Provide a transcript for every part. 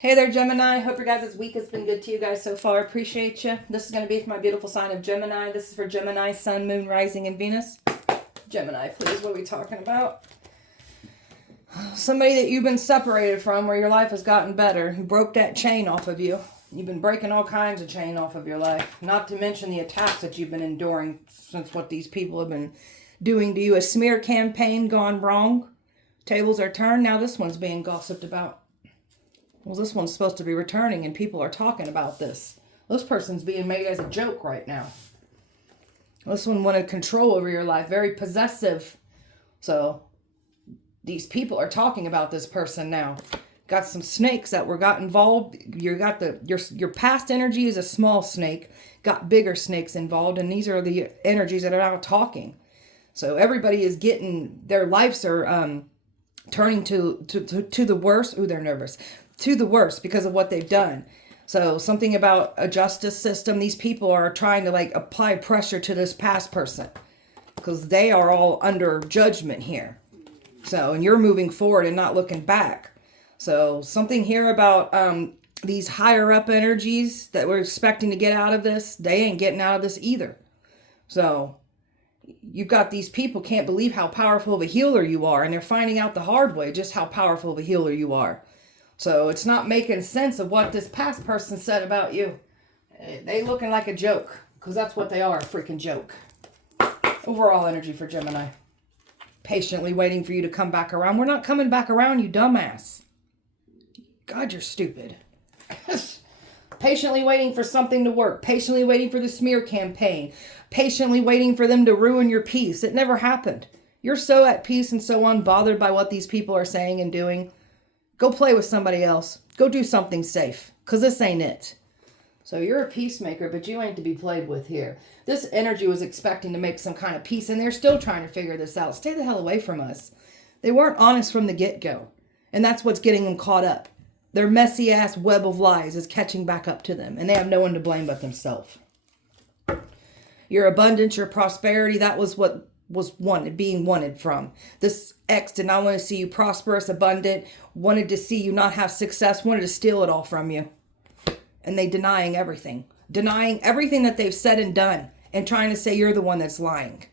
Hey there, Gemini. Hope your guys' week has been good to you guys so far. Appreciate you. This is going to be for my beautiful sign of Gemini. This is for Gemini, Sun, Moon, Rising, and Venus. Gemini, please, what are we talking about? Somebody that you've been separated from, where your life has gotten better, who broke that chain off of you. You've been breaking all kinds of chain off of your life. Not to mention the attacks that you've been enduring since what these people have been doing to you. A smear campaign gone wrong. Tables are turned. Now this one's being gossiped about. Well, this one's supposed to be returning and people are talking about this. This person's being made as a joke right now. This one wanted control over your life, very possessive. So these people are talking about this person now. Got some snakes that got involved. You got your past energy is a small snake, got bigger snakes involved, and these are the energies that are now talking. So everybody is getting, their lives are turning to the worst. Ooh, they're nervous. To the worst because of what they've done. So something about a justice system. These people are trying to apply pressure to this past person because they are all under judgment here. So, and you're moving forward and not looking back. So something here about these higher up energies that we're expecting to get out of this, they ain't getting out of this either. So you've got these people can't believe how powerful of a healer you are, and they're finding out the hard way just how powerful of a healer you are. So it's not making sense of what this past person said about you. They looking like a joke, because that's what they are, a freaking joke. Overall energy for Gemini. Patiently waiting for you to come back around. We're not coming back around, you dumbass. God, you're stupid. Patiently waiting for something to work. Patiently waiting for the smear campaign. Patiently waiting for them to ruin your peace. It never happened. You're so at peace and so unbothered by what these people are saying and doing. Go play with somebody else. Go do something safe, because this ain't it. So you're a peacemaker, but you ain't to be played with here. This energy was expecting to make some kind of peace, and they're still trying to figure this out. Stay the hell away from us. They weren't honest from the get-go, and that's what's getting them caught up. Their messy-ass web of lies is catching back up to them, and they have no one to blame but themselves. Your abundance, your prosperity, that was what was being wanted from. This ex did not want to see you prosperous, abundant, wanted to see you not have success, wanted to steal it all from you. And they denying everything that they've said and done, and trying to say you're the one that's lying.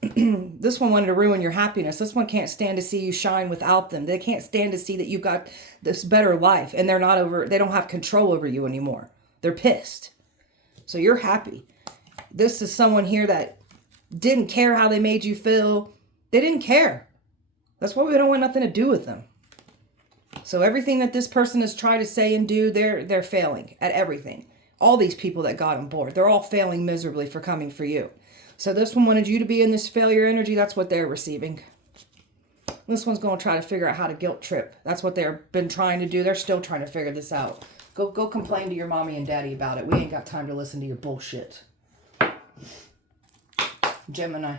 This one wanted to ruin your happiness. This one can't stand to see you shine without them. They can't stand to see that you've got this better life, and they don't have control over you anymore. They're pissed. So you're happy. This is someone here that didn't care how they made you feel. They didn't care. That's why we don't want nothing to do with them. So everything that this person has tried to say and do, they're failing at everything. All these people that got on board, they're all failing miserably for coming for you. So this one wanted you to be in this failure energy. That's what they're receiving. This one's going to try to figure out how to guilt trip. That's what they've been trying to do. They're still trying to figure this out. Go complain to your mommy and daddy about it. We ain't got time to listen to your bullshit. Gemini.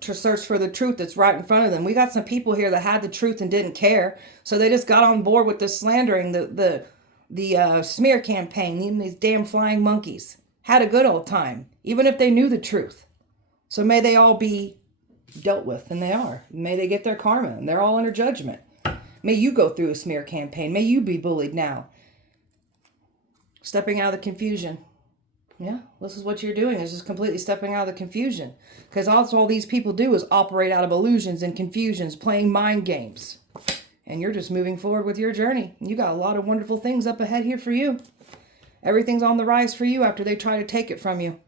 To search for the truth that's right in front of them. We got some people here that had the truth and didn't care. So they just got on board with the slandering, the smear campaign. These damn flying monkeys. Had a good old time. Even if they knew the truth. So may they all be dealt with. And they are. May they get their karma. And they're all under judgment. May you go through a smear campaign. May you be bullied now. Stepping out of the confusion. Yeah, this is what you're doing, is just completely stepping out of the confusion. Because all these people do is operate out of illusions and confusions, playing mind games. And you're just moving forward with your journey. You got a lot of wonderful things up ahead here for you. Everything's on the rise for you after they try to take it from you.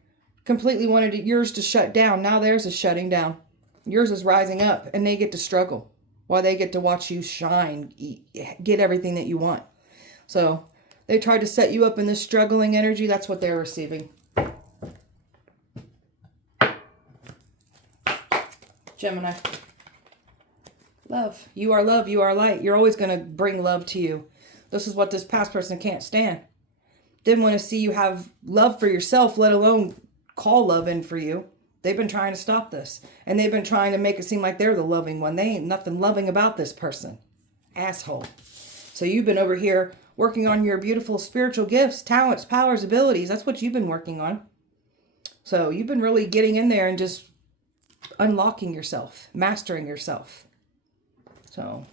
Completely wanted yours to shut down. Now theirs is shutting down. Yours is rising up, and they get to struggle while they get to watch you shine, get everything that you want. So they tried to set you up in this struggling energy. That's what they're receiving. Gemini. Love. You are love. You are light. You're always going to bring love to you. This is what this past person can't stand. Didn't want to see you have love for yourself, let alone call love in for you. They've been trying to stop this. And they've been trying to make it seem like they're the loving one. They ain't nothing loving about this person. Asshole. So you've been over here working on your beautiful spiritual gifts, talents, powers, abilities. That's what you've been working on. So you've been really getting in there and just unlocking yourself, mastering yourself. So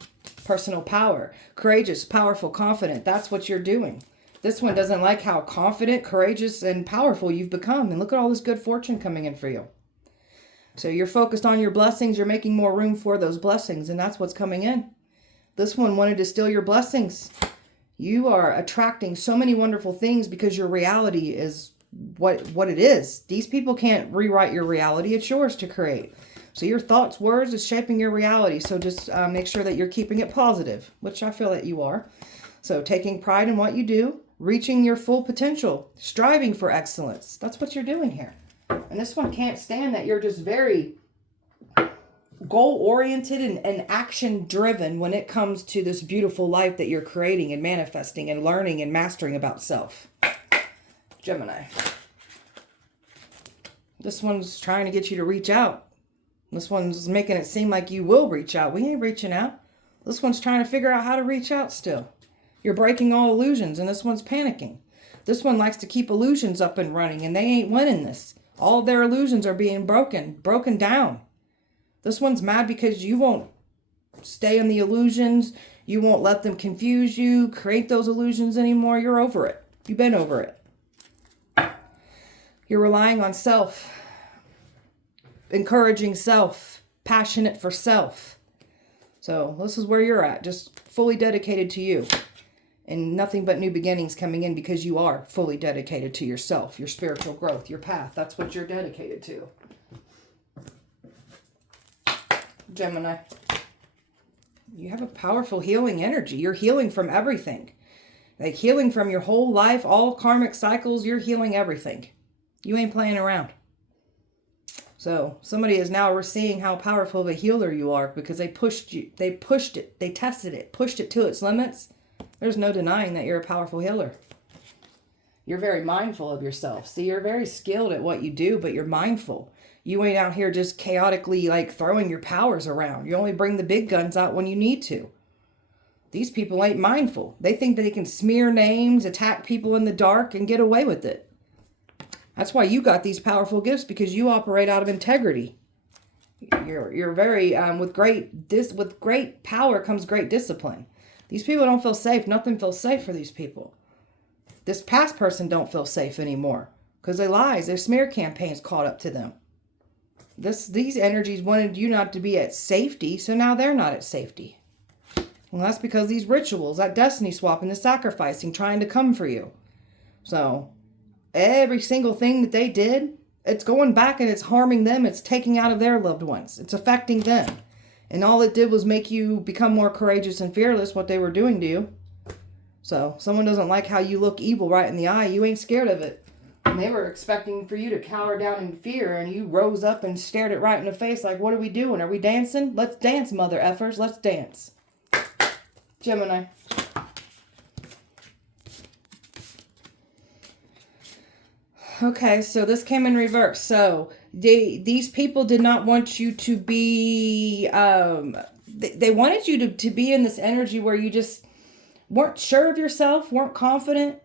Personal power. Courageous, powerful, confident. That's what you're doing. This one doesn't like how confident, courageous, and powerful you've become. And look at all this good fortune coming in for you. So you're focused on your blessings. You're making more room for those blessings. And that's what's coming in. This one wanted to steal your blessings. You are attracting so many wonderful things because your reality is what it is. These people can't rewrite your reality. It's yours to create. So your thoughts, words is shaping your reality. So just make sure that you're keeping it positive, which I feel that you are. So taking pride in what you do, reaching your full potential, striving for excellence. That's what you're doing here. And this one can't stand that you're just very goal-oriented and action-driven when it comes to this beautiful life that you're creating and manifesting and learning and mastering about self. Gemini. This one's trying to get you to reach out. This one's making it seem like you will reach out. We ain't reaching out. This one's trying to figure out how to reach out still. You're breaking all illusions, and this one's panicking. This one likes to keep illusions up and running, and they ain't winning this. All their illusions are being broken down. This one's mad because you won't stay in the illusions. You won't let them confuse you, create those illusions anymore. You're over it. You've been over it. You're relying on self, encouraging self, passionate for self. So this is where you're at, just fully dedicated to you. And nothing but new beginnings coming in because you are fully dedicated to yourself, your spiritual growth, your path. That's what you're dedicated to. Gemini. You have a powerful healing energy. You're healing from everything. Like healing from your whole life, all karmic cycles, you're healing everything. You ain't playing around. So somebody is now seeing how powerful of a healer you are because they pushed you. They pushed it. They tested it. Pushed it to its limits. There's no denying that you're a powerful healer. You're very mindful of yourself. See, you're very skilled at what you do, but you're mindful. You ain't out here just chaotically like throwing your powers around. You only bring the big guns out when you need to. These people ain't mindful. They think that they can smear names, attack people in the dark, and get away with it. That's why you got these powerful gifts, because you operate out of integrity. You're very with great power comes great discipline. These people don't feel safe. Nothing feels safe for these people. This past person don't feel safe anymore because their lies, their smear campaigns caught up to them. These energies wanted you not to be at safety, so now they're not at safety. Well, that's because these rituals, that destiny swap and the sacrificing trying to come for you. So every single thing that they did, it's going back and it's harming them. It's taking out of their loved ones. It's affecting them. And all it did was make you become more courageous and fearless, what they were doing to you. So someone doesn't like how you look evil right in the eye. You ain't scared of it. And they were expecting for you to cower down in fear, and you rose up and stared it right in the face like, what are we doing? Are we dancing? Let's dance, mother effers. Let's dance. Gemini. Okay, so this came in reverse. So these people did not want you to be, they wanted you to be in this energy where you just weren't sure of yourself, weren't confident.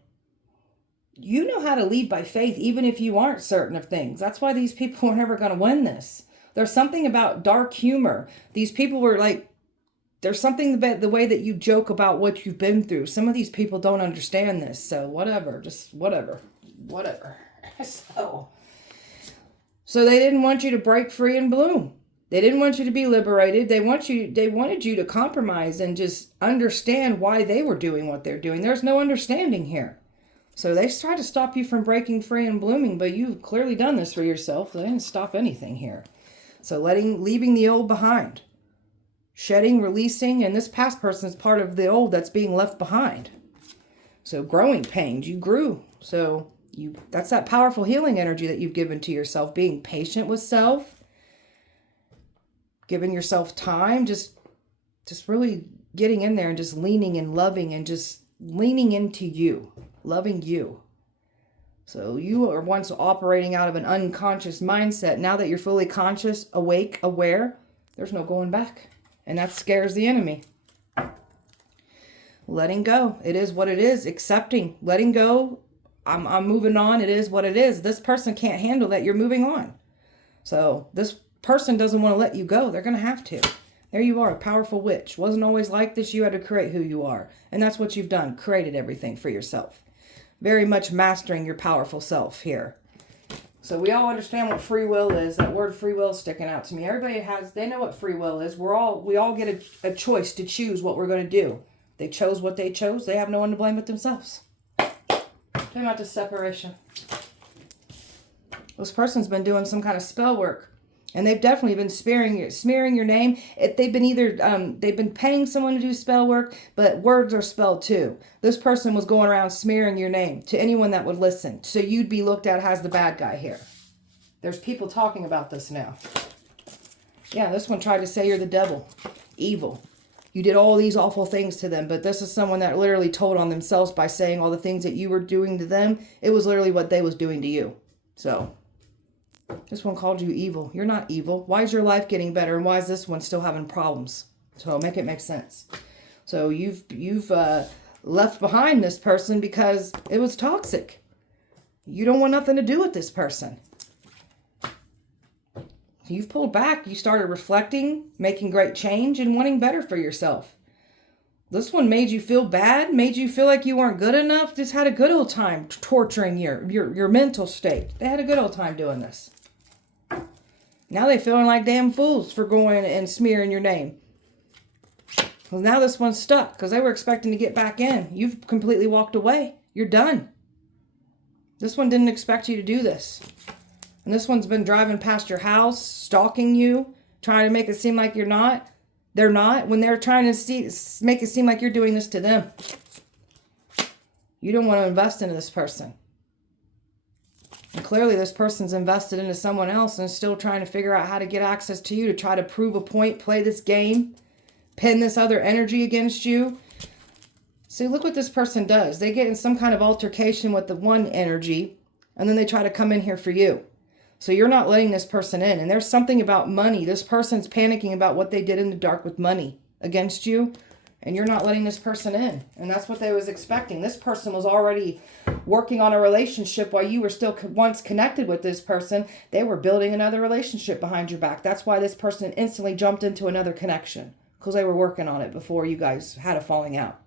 You know how to lead by faith, even if you aren't certain of things. That's why these people were never going to win this. There's something about dark humor. These people were like, there's something about the way that you joke about what you've been through. Some of these people don't understand this. So whatever, just whatever. So they didn't want you to break free and bloom. They didn't want you to be liberated. They wanted you to compromise and just understand why they were doing what they're doing. There's no understanding here. So they tried to stop you from breaking free and blooming, but you've clearly done this for yourself. They didn't stop anything here. So leaving the old behind. Shedding, releasing, and this past person is part of the old that's being left behind. So growing pains, you grew. So that's that powerful healing energy that you've given to yourself. Being patient with self. Giving yourself time. Just really getting in there and just leaning and loving and just leaning into you. Loving you. So you were once operating out of an unconscious mindset. Now that you're fully conscious, awake, aware, there's no going back. And that scares the enemy. Letting go. It is what it is. Accepting. Letting go. I'm moving on. It is what it is. This person can't handle that you're moving on. So this person doesn't want to let you go. They're going to have to. There you are, a powerful witch. Wasn't always like this. You had to create who you are. And that's what you've done. Created everything for yourself. Very much mastering your powerful self here. So we all understand what free will is. That word free will is sticking out to me. Everybody they know what free will is. We all get a choice to choose what we're going to do. They chose what they chose. They have no one to blame but themselves. Talking about this separation. This person's been doing some kind of spell work. And they've definitely been smearing your name. They've been paying someone to do spell work, but words are spelled too. This person was going around smearing your name to anyone that would listen. So you'd be looked at as the bad guy here. There's people talking about this now. Yeah, this one tried to say you're the devil. Evil. You did all these awful things to them, but this is someone that literally told on themselves by saying all the things that you were doing to them. It was literally what they was doing to you. So this one called you evil. You're not evil. Why is your life getting better? And why is this one still having problems? So make it make sense. So you've left behind this person because it was toxic. You don't want nothing to do with this person. You've pulled back. You started reflecting, making great change, and wanting better for yourself. This one made you feel bad, made you feel like you weren't good enough. Just had a good old time torturing your mental state. They had a good old time doing this. Now they feeling like damn fools for going and smearing your name. Well, now this one's stuck because they were expecting to get back in. You've completely walked away. You're done. This one didn't expect you to do this. And this one's been driving past your house, stalking you, trying to make it seem like you're not. They're not. When they're trying to make it seem like you're doing this to them. You don't want to invest into this person. And clearly this person's invested into someone else and still trying to figure out how to get access to you to try to prove a point, play this game, pin this other energy against you. See, look what this person does. They get in some kind of altercation with the one energy, and then they try to come in here for you. So you're not letting this person in. And there's something about money. This person's panicking about what they did in the dark with money against you. And you're not letting this person in. And that's what they was expecting. This person was already working on a relationship while you were still once connected with this person. They were building another relationship behind your back. That's why this person instantly jumped into another connection. Because they were working on it before you guys had a falling out.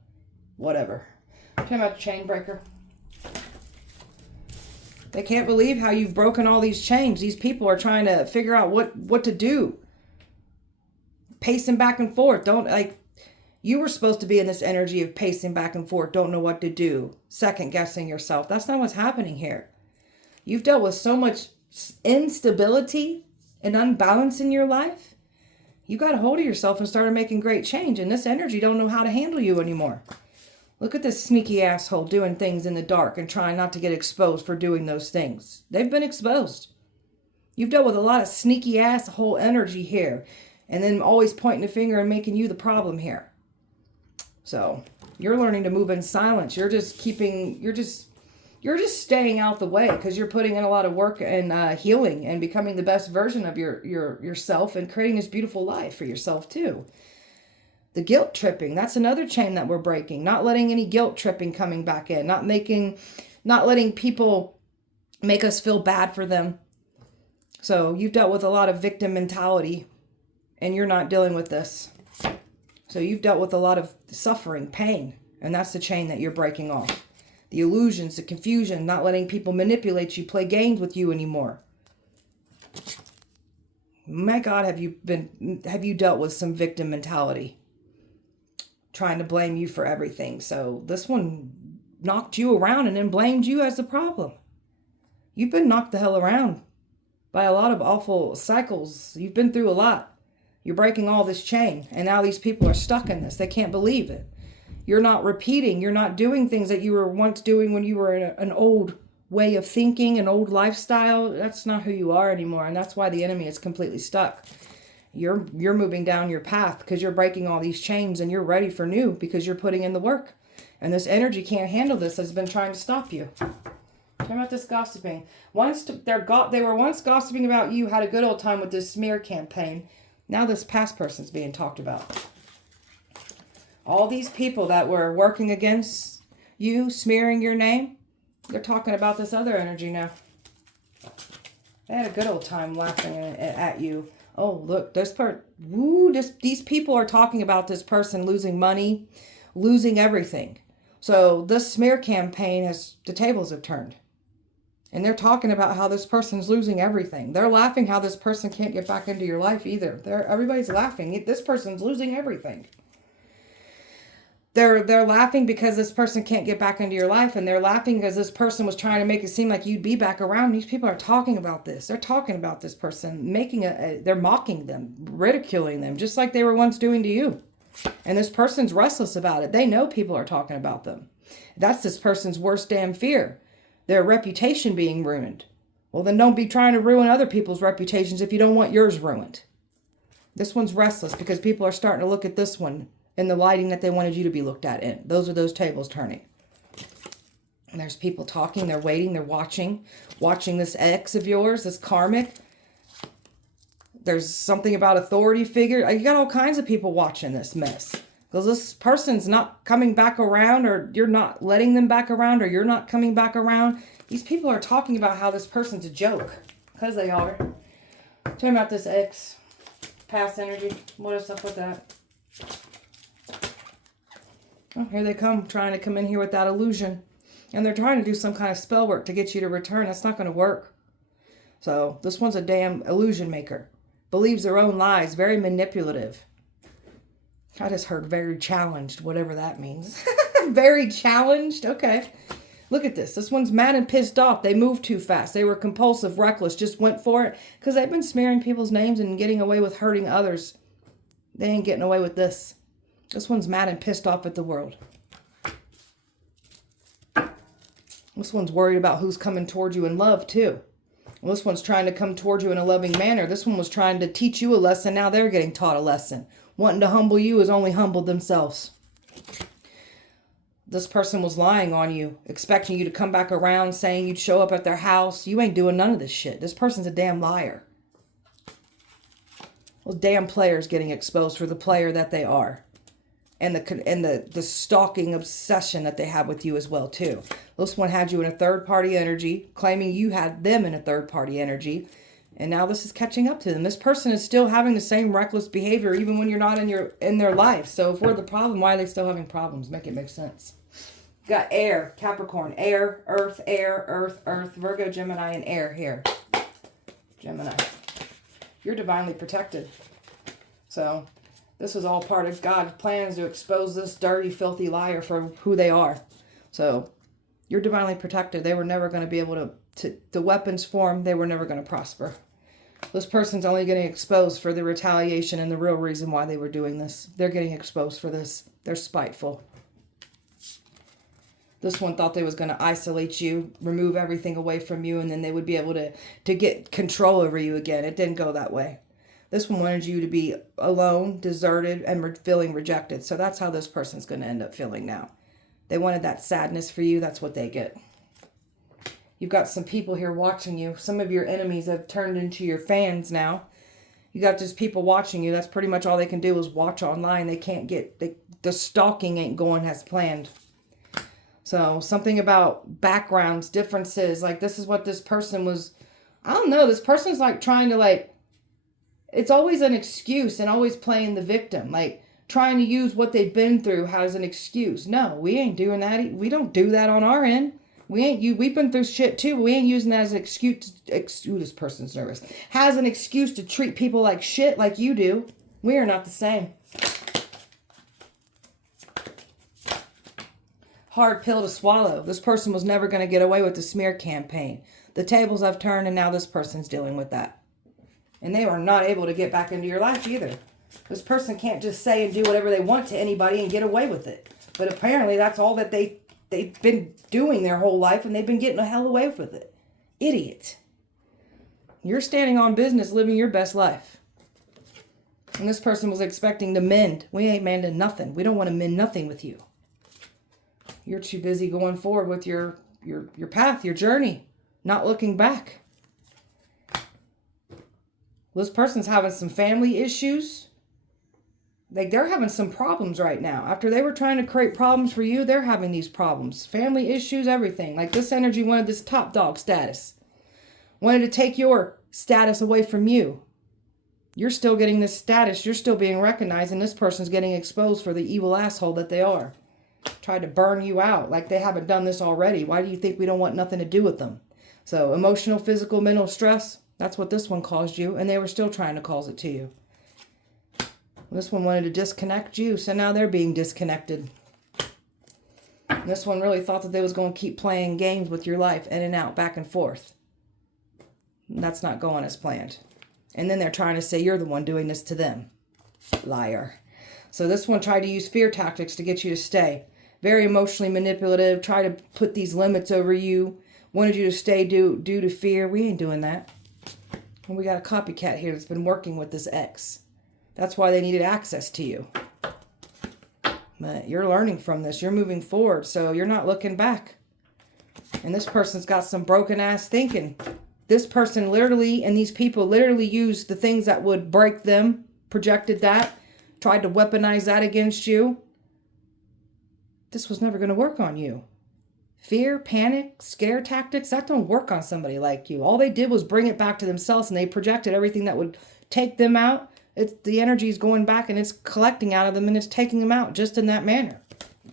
Whatever. Talking about the chain breaker. They can't believe how you've broken all these chains. These people are trying to figure out what to do. Pacing back and forth. You were supposed to be in this energy of pacing back and forth. Don't know what to do. Second guessing yourself. That's not what's happening here. You've dealt with so much instability and unbalance in your life. You got a hold of yourself and started making great change. And this energy don't know how to handle you anymore. Look at this sneaky asshole doing things in the dark and trying not to get exposed for doing those things. They've been exposed. You've dealt with a lot of sneaky asshole energy here. And then always pointing a finger and making you the problem here. So you're learning to move in silence. You're just staying out the way because you're putting in a lot of work and healing and becoming the best version of yourself and creating this beautiful life for yourself too. The guilt tripping, that's another chain that we're breaking. Not letting any guilt tripping coming back in. Not letting people make us feel bad for them. So you've dealt with a lot of victim mentality and you're not dealing with this. So you've dealt with a lot of suffering, pain, and that's the chain that you're breaking off. The illusions, the confusion, not letting people manipulate you, play games with you anymore. My God, have you dealt with some victim mentality? Trying to blame you for everything. So this one knocked you around and then blamed you as the problem. You've been knocked the hell around by a lot of awful cycles. You've been through a lot. You're breaking all this chain. And now these people are stuck in this. They can't believe it. You're not repeating. You're not doing things that you were once doing when you were in an old way of thinking, an old lifestyle. That's not who you are anymore. And that's why the enemy is completely stuck. You're moving down your path because you're breaking all these chains and you're ready for new because you're putting in the work. And this energy can't handle this. Has been trying to stop you. Talking about this gossiping. They were once gossiping about you, had a good old time with this smear campaign. Now this past person's being talked about. All these people that were working against you, smearing your name, they're talking about this other energy now. They had a good old time laughing at you. Oh, look, this part. Woo, these people are talking about this person losing money, losing everything. So this smear campaign the tables have turned. And they're talking about how this person's losing everything. They're laughing how this person can't get back into your life either. Everybody's laughing. This person's losing everything. They're laughing because this person can't get back into your life, and they're laughing because this person was trying to make it seem like you'd be back around. These people are talking about this. They're talking about this person, they're mocking them, ridiculing them, just like they were once doing to you. And this person's restless about it. They know people are talking about them. That's this person's worst damn fear. Their reputation being ruined. Well, then don't be trying to ruin other people's reputations if you don't want yours ruined. This one's restless because people are starting to look at this one in the lighting that they wanted you to be looked at in. Those are those tables turning. And there's people talking, they're waiting, they're watching this ex of yours, this karmic. There's something about authority figure. You got all kinds of people watching this mess. Because this person's not coming back around, or you're not letting them back around, or you're not coming back around. These people are talking about how this person's a joke. Because they are. Talking about this ex. Past energy. What is up with that? Oh, here they come. Trying to come in here with that illusion. And they're trying to do some kind of spell work to get you to return. That's not going to work. So, this one's a damn illusion maker. Believes their own lies. Very manipulative. I just heard very challenged, whatever that means. Very challenged? Okay. Look at this. This one's mad and pissed off. They moved too fast. They were compulsive, reckless, just went for it. Because they've been smearing people's names and getting away with hurting others. They ain't getting away with this. This one's mad and pissed off at the world. This one's worried about who's coming toward you in love, too. Well, this one's trying to come toward you in a loving manner. This one was trying to teach you a lesson. Now they're getting taught a lesson. Wanting to humble you has only humbled themselves. This person was lying on you, expecting you to come back around, saying you'd show up at their house. You ain't doing none of this shit. This person's a damn liar. Those damn players getting exposed for the player that they are. And the stalking obsession that they have with you as well, too. This one had you in a third-party energy, claiming you had them in a third-party energy. And now this is catching up to them. This person is still having the same reckless behavior even when you're not in their life. So if we're the problem, why are they still having problems? Make it make sense. Got air, Capricorn, air, earth, Virgo, Gemini, and air here. Gemini. You're divinely protected. So this was all part of God's plans to expose this dirty, filthy liar for who they are. So you're divinely protected. They were never going to be able to the weapons form, they were never going to prosper. This person's only getting exposed for the retaliation and the real reason why they were doing this. They're getting exposed for this. They're spiteful. This one thought they was going to isolate you, remove everything away from you, and then they would be able to get control over you again. It didn't go that way. This one wanted you to be alone, deserted, and feeling rejected. So that's how this person's going to end up feeling now. They wanted that sadness for you. That's what they get. You've got some people here watching you. Some of your enemies have turned into your fans now. You got just people watching you. That's pretty much all they can do is watch online. They can't get... the stalking ain't going as planned. So something about backgrounds, differences. Like this is what this person was... I don't know. This person's like trying to like... It's always an excuse and always playing the victim. Like trying to use what they've been through as an excuse. No, we ain't doing that. We don't do that on our end. We've been through shit too, but we ain't using that as an excuse. This person's nervous. Has an excuse to treat people like shit like you do. We are not the same. Hard pill to swallow. This person was never going to get away with the smear campaign. The tables have turned and now this person's dealing with that. And they are not able to get back into your life either. This person can't just say and do whatever they want to anybody and get away with it. But apparently that's all that they've been doing their whole life, and they've been getting the hell away with it. Idiot. You're standing on business, living your best life. And this person was expecting to mend. We ain't mending nothing. We don't want to mend nothing with you. You're too busy going forward with your path, your journey, not looking back. This person's having some family issues. Like, they're having some problems right now. After they were trying to create problems for you, they're having these problems. Family issues, everything. Like, this energy wanted this top dog status. Wanted to take your status away from you. You're still getting this status. You're still being recognized, and this person's getting exposed for the evil asshole that they are. Tried to burn you out like they haven't done this already. Why do you think we don't want nothing to do with them? So emotional, physical, mental stress, that's what this one caused you, and they were still trying to cause it to you. This one wanted to disconnect you, so now they're being disconnected. And this one really thought that they was going to keep playing games with your life, in and out, back and forth. And that's not going as planned. And then they're trying to say you're the one doing this to them. Liar. So this one tried to use fear tactics to get you to stay. Very emotionally manipulative, try to put these limits over you, wanted you to stay due to fear. We ain't doing that. And we got a copycat here that's been working with this ex. That's why they needed access to you. But you're learning from this. You're moving forward, so you're not looking back. And this person's got some broken ass thinking. This person literally, and these people literally used the things that would break them, projected that, tried to weaponize that against you. This was never going to work on you. Fear, panic, scare tactics, that don't work on somebody like you. All they did was bring it back to themselves, and they projected everything that would take them out. The energy is going back, and it's collecting out of them, and it's taking them out just in that manner.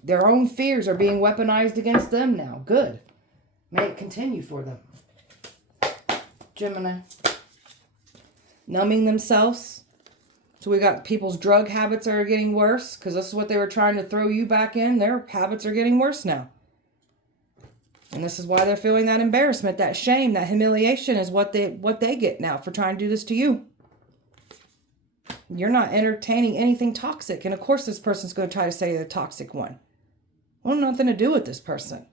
Their own fears are being weaponized against them now. Good. May it continue for them. Gemini. Numbing themselves. So we got people's drug habits are getting worse, because this is what they were trying to throw you back in. Their habits are getting worse now. And this is why they're feeling that embarrassment, that shame, that humiliation is what they get now for trying to do this to you. You're not entertaining anything toxic. And of course this person's going to try to say you're the toxic one. Well, nothing to do with this person.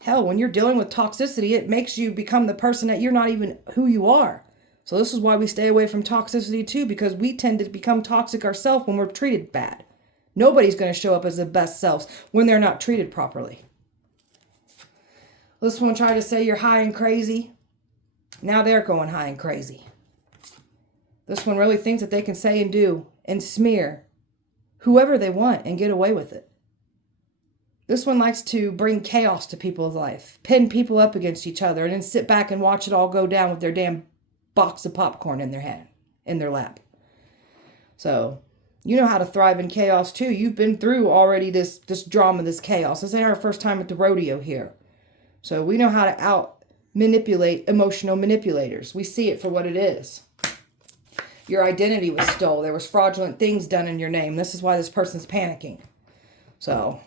Hell, when you're dealing with toxicity, it makes you become the person that you're not even who you are. So this is why we stay away from toxicity too, because we tend to become toxic ourselves when we're treated bad. Nobody's going to show up as their best selves when they're not treated properly. This one tried to say you're high and crazy. Now they're going high and crazy. This one really thinks that they can say and do and smear whoever they want and get away with it. This one likes to bring chaos to people's life, pin people up against each other, and then sit back and watch it all go down with their damn box of popcorn in their hand, in their lap. So, you know how to thrive in chaos too. You've been through already this drama, this chaos. This ain't our first time at the rodeo here. So we know how to out-manipulate emotional manipulators. We see it for what it is. Your identity was stolen. There was fraudulent things done in your name. This is why this person's panicking. So,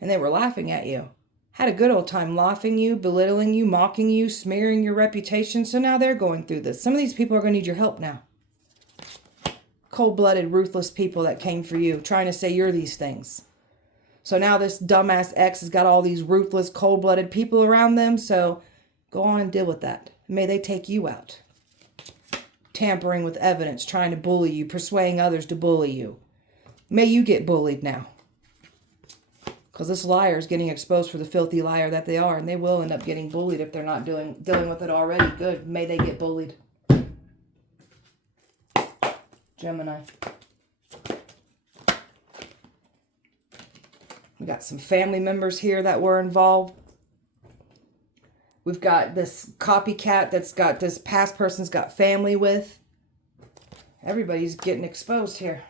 and they were laughing at you. Had a good old time laughing you, belittling you, mocking you, smearing your reputation. So now they're going through this. Some of these people are going to need your help now. Cold-blooded, ruthless people that came for you, trying to say you're these things. So now this dumbass ex has got all these ruthless, cold-blooded people around them. So go on and deal with that. May they take you out. Tampering with evidence, trying to bully you, persuading others to bully you. May you get bullied now. Because this liar is getting exposed for the filthy liar that they are. And they will end up getting bullied if they're not dealing with it already. Good. May they get bullied. Gemini. We got some family members here that were involved. We've got this copycat that's got this past person's got family with. Everybody's getting exposed here.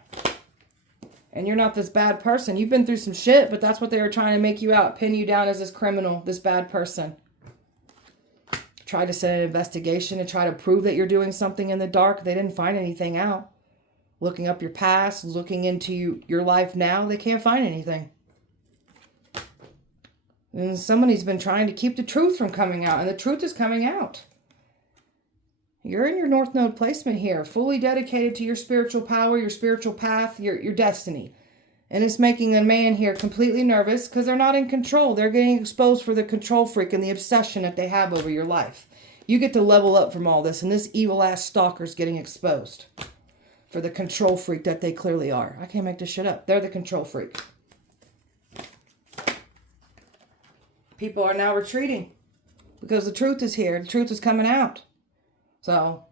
And you're not this bad person. You've been through some shit, but that's what they were trying to make you out. Pin you down as this criminal, this bad person. Try to set an investigation and try to prove that you're doing something in the dark. They didn't find anything out. Looking up your past, looking into your life now, they can't find anything. And somebody's been trying to keep the truth from coming out, and the truth is coming out. You're in your North Node placement here, fully dedicated to your spiritual power, your spiritual path, your destiny. And it's making a man here completely nervous because they're not in control. They're getting exposed for the control freak and the obsession that they have over your life. You get to level up from all this, and this evil-ass stalker's getting exposed for the control freak that they clearly are. I can't make this shit up. They're the control freak. People are now retreating because the truth is here. The truth is coming out. So,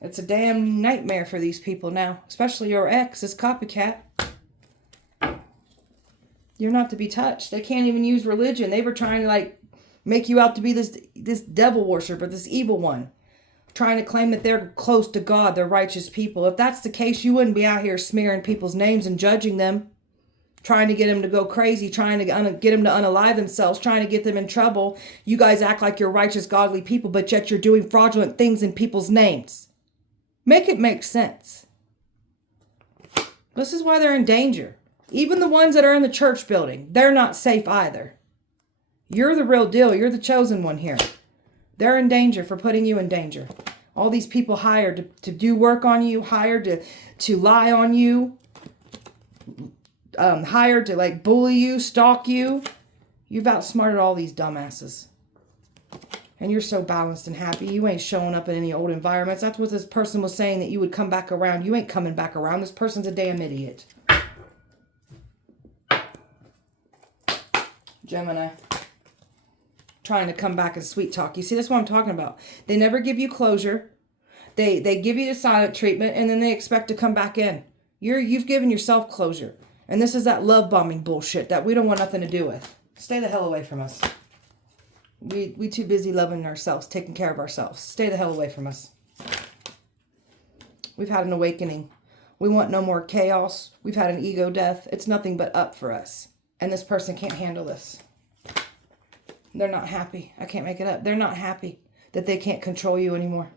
it's a damn nightmare for these people now. Especially your ex, this copycat. You're not to be touched. They can't even use religion. They were trying to make you out to be this devil worshiper, this evil one. trying to claim that they're close to God, they're righteous people. If that's the case, you wouldn't be out here smearing people's names and judging them, trying to get them to go crazy, trying to get them to unalive themselves, trying to get them in trouble. You guys act like you're righteous, godly people, but yet you're doing fraudulent things in people's names. Make it make sense. This is why they're in danger. Even the ones that are in the church building, they're not safe either. You're the real deal. You're the chosen one here. They're in danger for putting you in danger. All these people hired to do work on you, hired to lie on you, hired to like bully you, stalk you. You've outsmarted all these dumbasses. And you're so balanced and happy. You ain't showing up in any old environments. That's what this person was saying, that you would come back around. You ain't coming back around. This person's a damn idiot. Gemini. Trying to come back and sweet talk. You see, that's what I'm talking about. They never give you closure. They give you the silent treatment, and then they expect to come back in. You've given yourself closure. And this is that love bombing bullshit that we don't want nothing to do with. Stay the hell away from us. We too busy loving ourselves, taking care of ourselves. Stay the hell away from us. We've had an awakening. We want no more chaos. We've had an ego death. It's nothing but up for us. And this person can't handle this. They're not happy. I can't make it up. They're not happy that they can't control you anymore.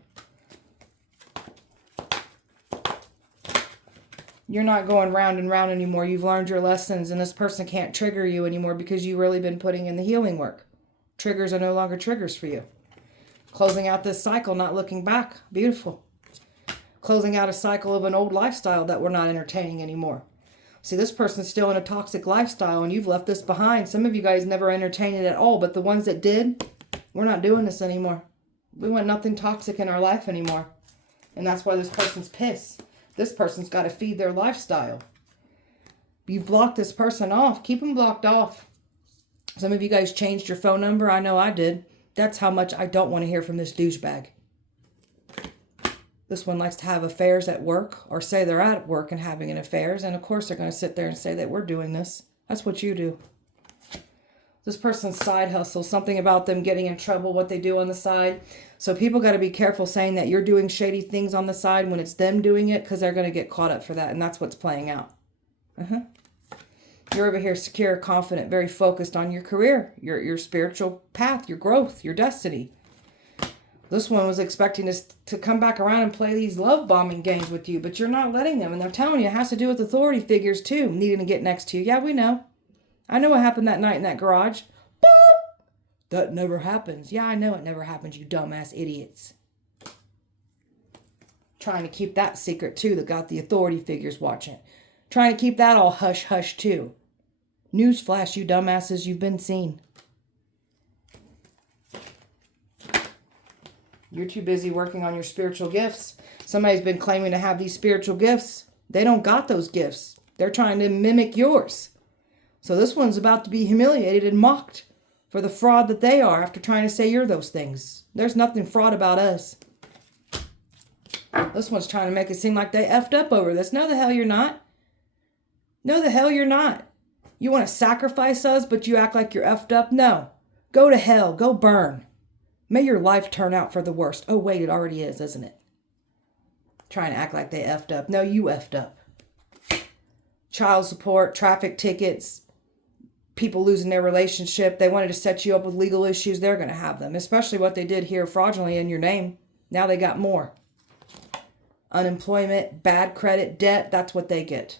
You're not going round and round anymore. You've learned your lessons, and this person can't trigger you anymore because you've really been putting in the healing work. Triggers are no longer triggers for you. Closing out this cycle, not looking back. Beautiful. Closing out a cycle of an old lifestyle that we're not entertaining anymore. See, this person's still in a toxic lifestyle, and you've left this behind. Some of you guys never entertained it at all, but the ones that did, we're not doing this anymore. We want nothing toxic in our life anymore. And that's why this person's pissed. This person's got to feed their lifestyle. You've blocked this person off. Keep them blocked off. Some of you guys changed your phone number. I know I did. That's how much I don't want to hear from this douchebag. This one likes to have affairs at work, or say they're at work and having an affairs. And of course they're going to sit there and say that we're doing this. That's what you do. This person's side hustle, something about them getting in trouble, what they do on the side. So people got to be careful saying that you're doing shady things on the side when it's them doing it, because they're going to get caught up for that. And that's what's playing out. You're over here secure, confident, very focused on your career, your spiritual path, your growth, your destiny. This one was expecting to come back around and play these love bombing games with you, but you're not letting them. And they're telling you it has to do with authority figures too, needing to get next to you. Yeah, we know. I know what happened that night in that garage. Boop! That never happens. Yeah, I know it never happens, you dumbass idiots. Trying to keep that secret too, that got the authority figures watching. Trying to keep that all hush-hush too. Newsflash, you dumbasses, you've been seen. You're too busy working on your spiritual gifts. Somebody's been claiming to have these spiritual gifts. They don't got those gifts. They're trying to mimic yours. So this one's about to be humiliated and mocked for the fraud that they are after trying to say you're those things. There's nothing fraud about us. This one's trying to make it seem like they effed up over this. No, the hell you're not. No, the hell you're not. You want to sacrifice us, but you act like you're effed up? No. Go to hell. Go burn. May your life turn out for the worst. Oh, wait, it already is, isn't it? Trying to act like they effed up. No, you effed up. Child support, traffic tickets, people losing their relationship. They wanted to set you up with legal issues. They're going to have them, especially what they did here fraudulently in your name. Now they got more. Unemployment, bad credit, debt, that's what they get.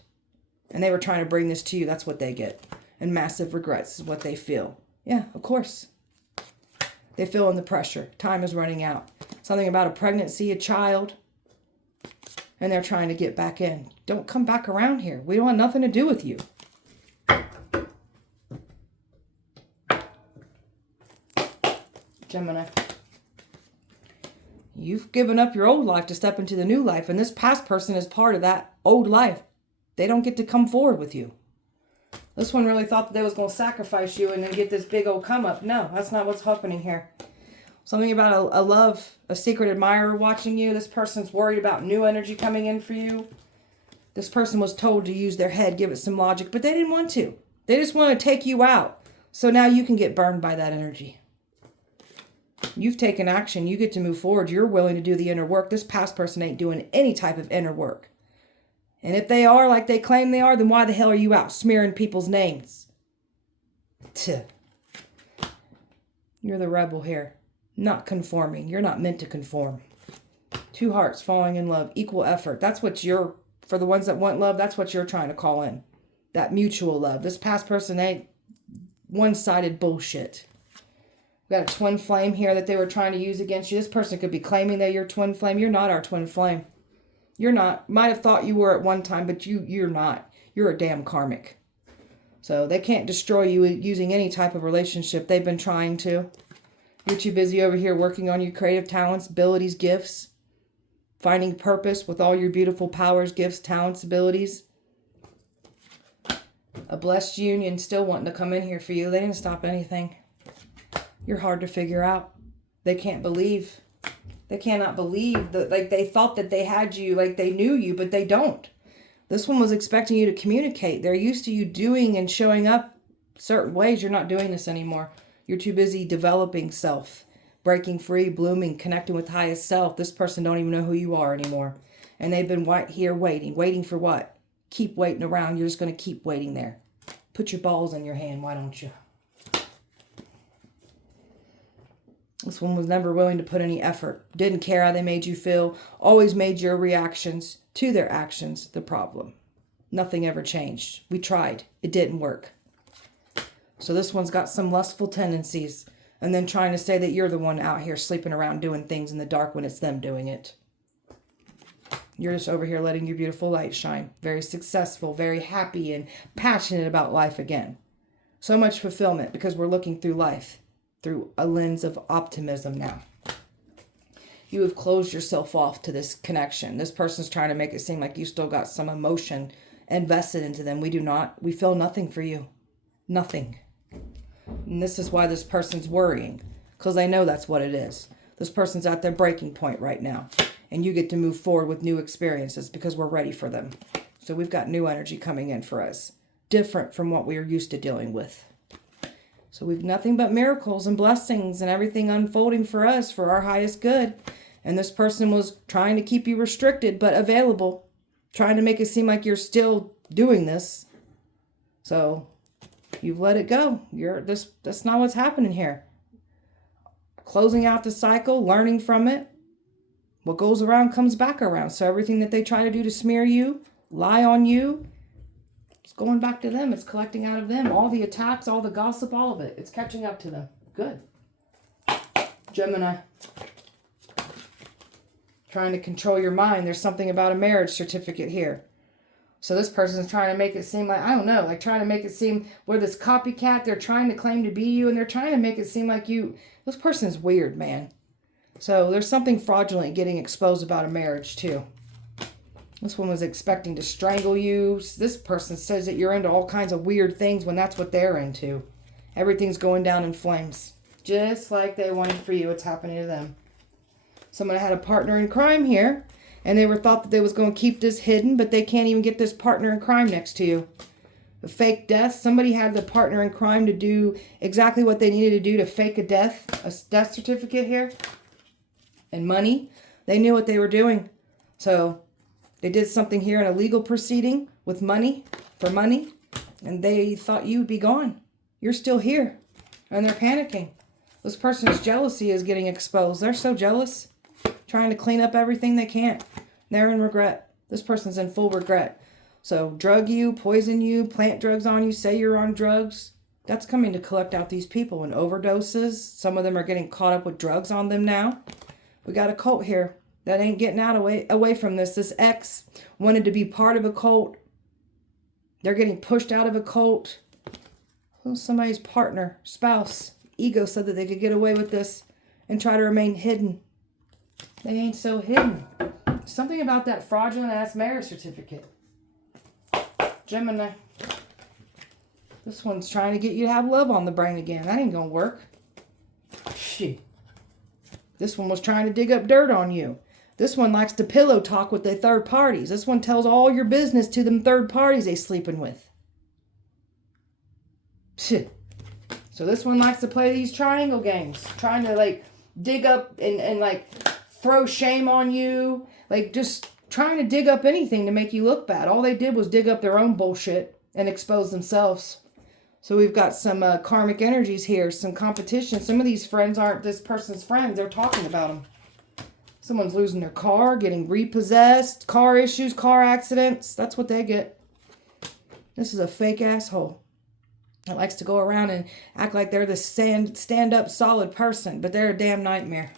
And they were trying to bring this to you. That's what they get. And massive regrets is what they feel. Yeah, of course. They feel in the pressure. Time is running out. Something about a pregnancy, a child. And they're trying to get back in. Don't come back around here. We don't want nothing to do with you. Gemini. You've given up your old life to step into the new life. And this past person is part of that old life. They don't get to come forward with you. This one really thought that they was going to sacrifice you and then get this big old come up. No, that's not what's happening here. Something about a love, a secret admirer watching you. This person's worried about new energy coming in for you. This person was told to use their head, give it some logic, but they didn't want to. They just want to take you out. So now you can get burned by that energy. You've taken action. You get to move forward. You're willing to do the inner work. This past person ain't doing any type of inner work. And if they are like they claim they are, then why the hell are you out smearing people's names? Tuh. You're the rebel here. Not conforming. You're not meant to conform. Two hearts falling in love. Equal effort. That's what you're, for the ones that want love, that's what you're trying to call in. That mutual love. This past person ain't one-sided bullshit. We got a twin flame here that they were trying to use against you. This person could be claiming that you're twin flame. You're not our twin flame. You're not. Might have thought you were at one time, but you're not. You're a damn karmic. So they can't destroy you using any type of relationship. They've been trying to. You're too busy over here working on your creative talents, abilities, gifts. Finding purpose with all your beautiful powers, gifts, talents, abilities. A blessed union still wanting to come in here for you. They didn't stop anything. You're hard to figure out. They can't believe. They cannot believe that, like, they thought that they had you, like they knew you, but they don't. This one was expecting you to communicate. They're used to you doing and showing up certain ways. You're not doing this anymore. You're too busy developing self, breaking free, blooming, connecting with highest self. This person don't even know who you are anymore. And they've been here waiting. Waiting for what? Keep waiting around. You're just going to keep waiting there. Put your balls in your hand. Why don't you? This one was never willing to put any effort. Didn't care how they made you feel. Always made your reactions to their actions the problem. Nothing ever changed. We tried. It didn't work. So this one's got some lustful tendencies. And then trying to say that you're the one out here sleeping around doing things in the dark when it's them doing it. You're just over here letting your beautiful light shine. Very successful, very happy, and passionate about life again. So much fulfillment because we're looking through life through a lens of optimism now. You have closed yourself off to this connection. This person's trying to make it seem like you still got some emotion invested into them. We do not. We feel nothing for you. Nothing. And this is why this person's worrying. Because they know that's what it is. This person's at their breaking point right now. And you get to move forward with new experiences because we're ready for them. So we've got new energy coming in for us. Different from what we are used to dealing with. So we've nothing but miracles and blessings and everything unfolding for us for our highest good. And this person was trying to keep you restricted but available. Trying to make it seem like you're still doing this. So you've let it go. That's not what's happening here. Closing out the cycle, learning from it. What goes around comes back around. So everything that they try to do to smear you, lie on you, it's going back to them. It's collecting out of them. All the attacks, all the gossip, all of it. It's catching up to them. Good. Gemini. Trying to control your mind. There's something about a marriage certificate here. So this person's trying to make it seem like, I don't know, like trying to make it seem where this copycat, they're trying to claim to be you, and they're trying to make it seem like you. This person's weird, man. So there's something fraudulent getting exposed about a marriage too. This one was expecting to strangle you. This person says that you're into all kinds of weird things when that's what they're into. Everything's going down in flames. Just like they wanted for you, it's happening to them. Someone had a partner in crime here, and they were thought that they was going to keep this hidden, but they can't even get this partner in crime next to you. A fake death. Somebody had the partner in crime to do exactly what they needed to do to fake a death certificate here. And money. They knew what they were doing. So they did something here in a legal proceeding with money, for money, and they thought you would be gone. You're still here. And they're panicking. This person's jealousy is getting exposed. They're so jealous. Trying to clean up everything they can't. They're in regret. This person's in full regret. So drug you, poison you, plant drugs on you, say you're on drugs. That's coming to collect out these people in overdoses. Some of them are getting caught up with drugs on them now. We got a cult here that ain't getting away from this. This ex wanted to be part of a cult. They're getting pushed out of a cult. Somebody's partner, spouse, ego said that they could get away with this and try to remain hidden. They ain't so hidden. Something about that fraudulent ass marriage certificate. Gemini. This one's trying to get you to have love on the brain again. That ain't gonna work. Shit. This one was trying to dig up dirt on you. This one likes to pillow talk with their third parties. This one tells all your business to them third parties they sleeping with. Shit. So this one likes to play these triangle games. Trying to, like, dig up and like throw shame on you. Like just trying to dig up anything to make you look bad. All they did was dig up their own bullshit and expose themselves. So we've got some karmic energies here, some competition. Some of these friends aren't this person's friends. They're talking about them. Someone's losing their car, getting repossessed, car issues, car accidents. That's what they get. This is a fake asshole that likes to go around and act like they're the stand-up solid person, but they're a damn nightmare.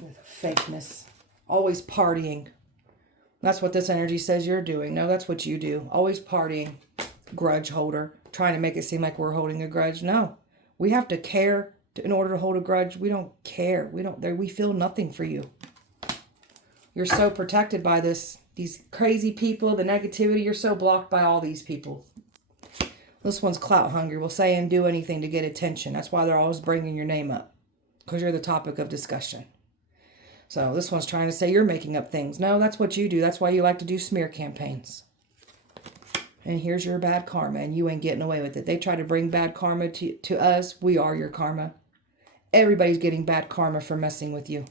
With fakeness. Always partying. That's what this energy says you're doing. No, that's what you do. Always partying. Grudge holder. Trying to make it seem like we're holding a grudge. No. We have to care in order to hold a grudge. We don't care. We feel nothing for you. You're so protected by these crazy people, the negativity. You're so blocked by all these people. This one's clout hungry. Will say and do anything to get attention. That's why they're always bringing your name up. Because you're the topic of discussion. So this one's trying to say you're making up things. No, that's what you do. That's why you like to do smear campaigns. And here's your bad karma, and you ain't getting away with it. They try to bring bad karma to us. We are your karma. Everybody's getting bad karma for messing with you.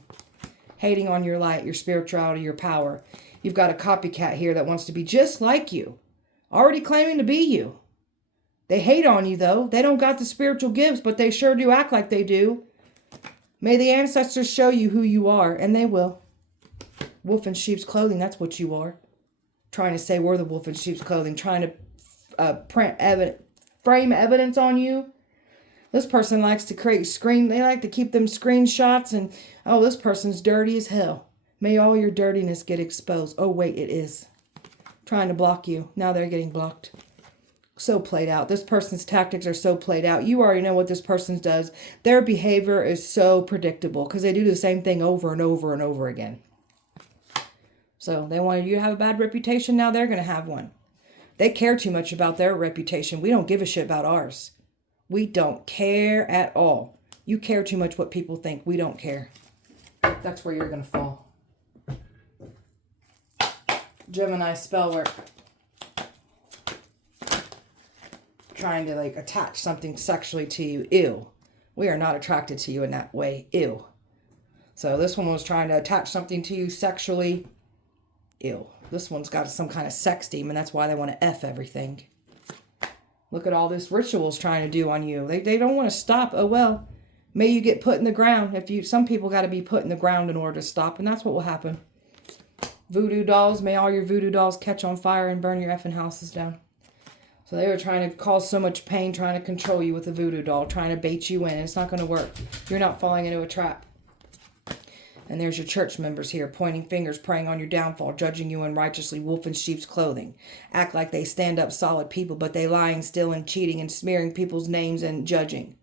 Hating on your light, your spirituality, your power. You've got a copycat here that wants to be just like you. Already claiming to be you. They hate on you, though. They don't got the spiritual gifts, but they sure do act like they do. May the ancestors show you who you are, and they will. Wolf in sheep's clothing, that's what you are. Trying to say we're the wolf in sheep's clothing. Trying to frame evidence on you. This person likes to they like to keep them screenshots and, oh, this person's dirty as hell. May all your dirtiness get exposed. Oh, wait, it is. Trying to block you. Now they're getting blocked. So played out. This person's tactics are so played out. You already know what this person does. Their behavior is so predictable because they do the same thing over and over and over again. So they wanted you to have a bad reputation. Now they're going to have one. They care too much about their reputation. We don't give a shit about ours. We don't care at all. You care too much what people think. We don't care. That's where you're going to fall. Gemini spell work. Trying to like attach something sexually to you. Ew. We are not attracted to you in that way. Ew. So this one was trying to attach something to you sexually. Ew. This one's got some kind of sex demon. That's why they want to F everything. Look at all this rituals trying to do on you. They don't want to stop. Oh, well. May you get put in the ground. Some people got to be put in the ground in order to stop. And that's what will happen. Voodoo dolls. May all your voodoo dolls catch on fire and burn your effing houses down. So they were trying to cause so much pain, trying to control you with a voodoo doll, trying to bait you in. It's not going to work. You're not falling into a trap. And there's your church members here, pointing fingers, preying on your downfall, judging you unrighteously, wolf in sheep's clothing. Act like they stand up solid people, but they lying still and cheating and smearing people's names and judging.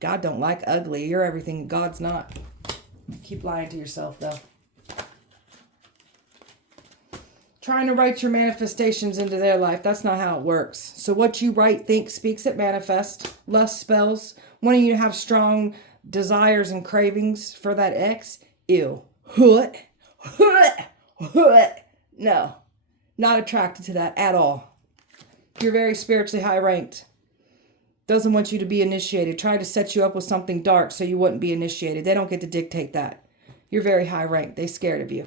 God don't like ugly. You're everything God's not. Keep lying to yourself, though. Trying to write your manifestations into their life. That's not how it works. So what you write, think, speaks, it manifests. Lust spells. Wanting you to have strong desires and cravings for that ex. Ew. No. Not attracted to that at all. You're very spiritually high ranked. Doesn't want you to be initiated. Tried to set you up with something dark so you wouldn't be initiated. They don't get to dictate that. You're very high ranked. They're scared of you.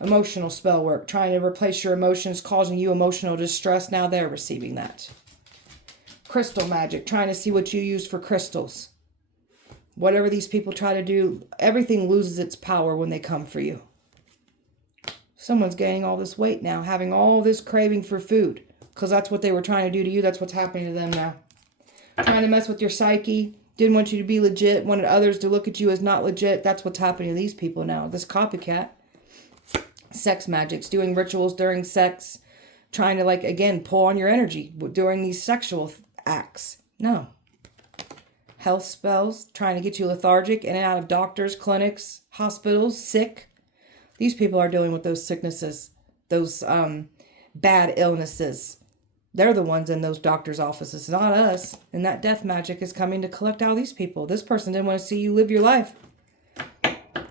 Emotional spell work. Trying to replace your emotions, causing you emotional distress. Now they're receiving that. Crystal magic. Trying to see what you use for crystals. Whatever these people try to do, everything loses its power when they come for you. Someone's gaining all this weight now, having all this craving for food. Because that's what they were trying to do to you. That's what's happening to them now. Trying to mess with your psyche. Didn't want you to be legit. Wanted others to look at you as not legit. That's what's happening to these people now. This copycat. Sex magics. Doing rituals during sex. Trying to, like, again, pull on your energy during these sexual acts. No. Health spells, trying to get you lethargic, in and out of doctors, clinics, hospitals, sick. These people are dealing with those sicknesses, those bad illnesses. They're the ones in those doctors' offices, not us. And that death magic is coming to collect all these people. This person didn't want to see you live your life.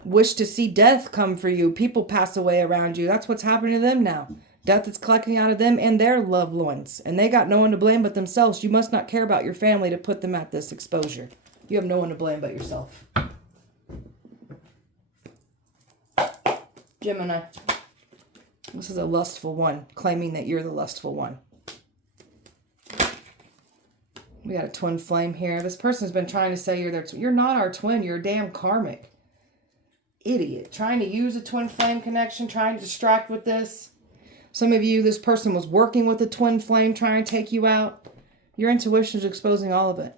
Wish to see death come for you. People pass away around you. That's what's happening to them now. Death is collecting out of them and their loved ones. And they got no one to blame but themselves. You must not care about your family to put them at this exposure. You have no one to blame but yourself. Gemini. This is a lustful one, claiming that you're the lustful one. We got a twin flame here. This person's been trying to say you're not our twin. You're a damn karmic. Idiot. Trying to use a twin flame connection, trying to distract with this. Some of you, this person was working with a twin flame, trying to take you out. Your intuition is exposing all of it.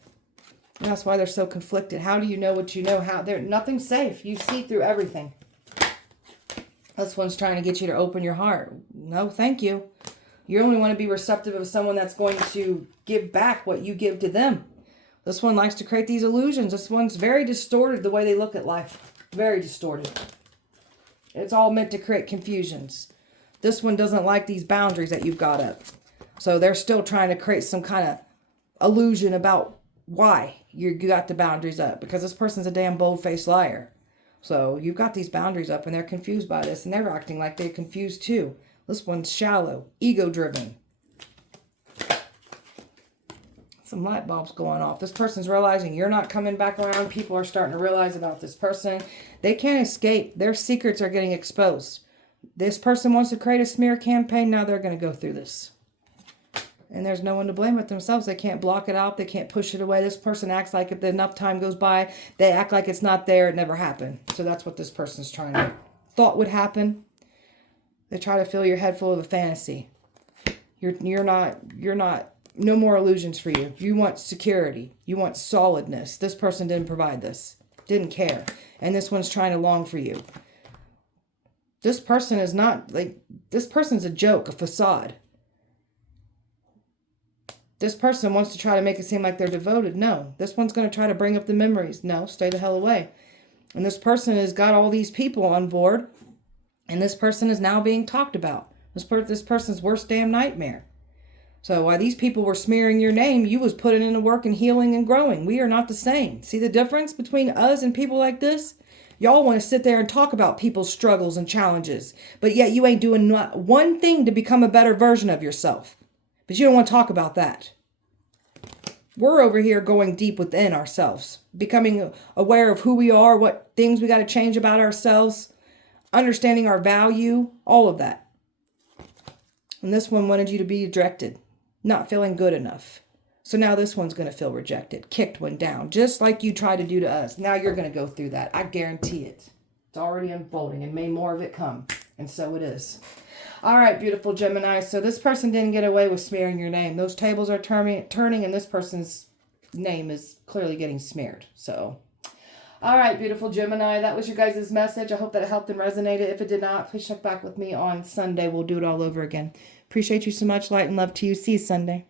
And that's why they're so conflicted. How do you know what you know? Nothing's safe. You see through everything. This one's trying to get you to open your heart. No, thank you. You only want to be receptive of someone that's going to give back what you give to them. This one likes to create these illusions. This one's very distorted the way they look at life. Very distorted. It's all meant to create confusions. This one doesn't like these boundaries that you've got up. So they're still trying to create some kind of illusion about why you got the boundaries up. Because this person's a damn bold-faced liar. So you've got these boundaries up and they're confused by this. And they're acting like they're confused too. This one's shallow, ego-driven. Some light bulbs going off. This person's realizing you're not coming back around. People are starting to realize about this person. They can't escape. Their secrets are getting exposed. This person wants to create a smear campaign. Now they're going to go through this. And there's no one to blame but themselves. They can't block it out. They can't push it away. This person acts like if enough time goes by, they act like it's not there. It never happened. So that's what this person's trying to thought would happen. They try to fill your head full of a fantasy. You're not, no more illusions for you. You want security. You want solidness. This person didn't provide this. Didn't care. And this one's trying to long for you. This person is not, this person's a joke, a facade. This person wants to try to make it seem like they're devoted. No. This one's going to try to bring up the memories. No, stay the hell away. And this person has got all these people on board. And this person is now being talked about. This person's worst damn nightmare. So while these people were smearing your name, you was putting in the work and healing and growing. We are not the same. See the difference between us and people like this? Y'all want to sit there and talk about people's struggles and challenges. But yet you ain't doing not one thing to become a better version of yourself. But you don't want to talk about that. We're over here going deep within ourselves. Becoming aware of who we are, what things we got to change about ourselves. Understanding our value. All of that. And this one wanted you to be rejected. Not feeling good enough. So now this one's going to feel rejected. Kicked one down. Just like you tried to do to us. Now you're going to go through that. I guarantee it. It's already unfolding. And may more of it come. And so it is. All right, beautiful Gemini. So this person didn't get away with smearing your name. Those tables are turning and this person's name is clearly getting smeared. So, all right, beautiful Gemini. That was your guys' message. I hope that it helped and resonated. If it did not, please check back with me on Sunday. We'll do it all over again. Appreciate you so much. Light and love to you. See you Sunday.